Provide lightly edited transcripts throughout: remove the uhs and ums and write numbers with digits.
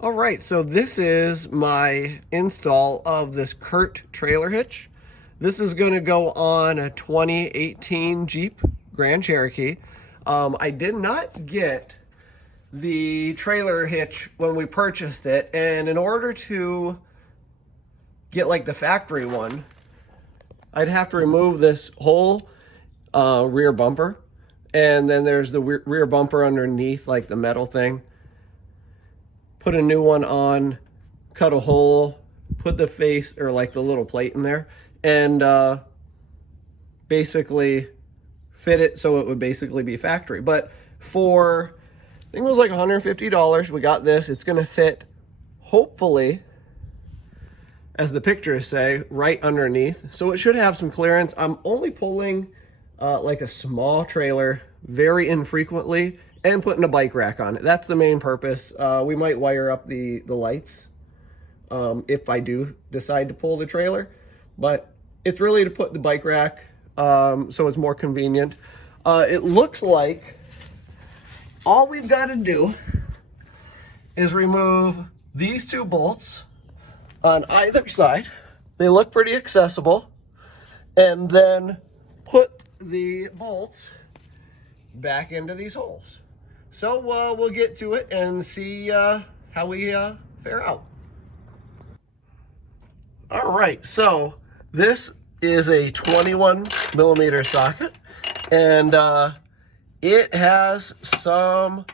All right, so this is my install of this Curt trailer hitch. This is going to go on a 2018 Jeep Grand Cherokee. I did not get the trailer hitch when we purchased it, and in order to get like the factory one, I'd have to remove this whole rear bumper, and then there's the rear bumper underneath, like the metal thing. Put a new one on, cut a hole, put the face or like the little plate in there, and basically fit it so it would basically be factory. But for, I think it was like $150, we got this. It's gonna fit, hopefully, as the pictures say, right underneath. So it should have some clearance. I'm only pulling like a small trailer very infrequently and putting a bike rack on it. That's the main purpose. We might wire up the lights if I do decide to pull the trailer, but it's really to put the bike rack so it's more convenient. It looks like all we've got to do is remove these two bolts on either side. They look pretty accessible, and then put the bolts back into these holes. So we'll get to it and see how we fare out. All right, so this is a 21 millimeter socket, and it has some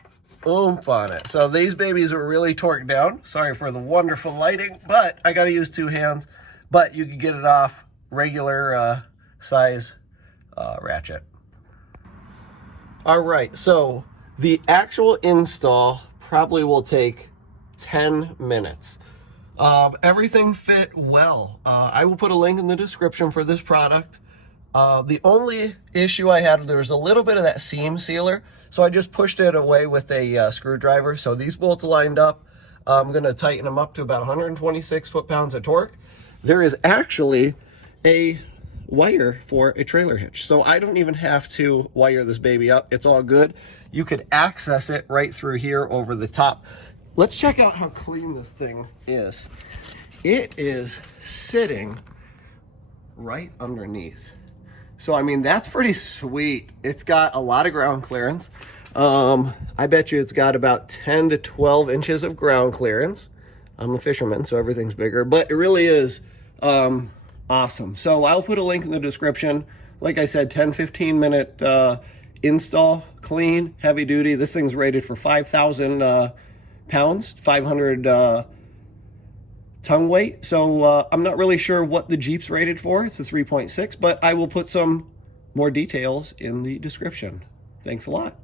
oomph on it. So these babies are really torqued down. Sorry for the wonderful lighting, but I got to use two hands. But you can get it off regular size ratchet. All right, so the actual install probably will take 10 minutes. Everything fit well. I will put a link in the description for this product. The only issue I had, there was a little bit of that seam sealer, so I just pushed it away with a screwdriver. So these bolts lined up. I'm going to tighten them up to about 126 foot-pounds of torque. There is actually a wire for a trailer hitch, so I don't even have to wire this baby up. It's all good. You could access it right through here over the top. Let's check out how clean this thing is. It is sitting right underneath. So, I mean, that's pretty sweet. It's got a lot of ground clearance. I bet you it's got about 10 to 12 inches of ground clearance. I'm a fisherman, so everything's bigger, but it really is awesome. So I'll put a link in the description. Like I said, 10-15 minute install, clean, heavy duty. This thing's rated for 5,000 pounds, 500 tongue weight. So I'm not really sure what the Jeep's rated for. It's a 3.6, but I will put some more details in the description. Thanks a lot.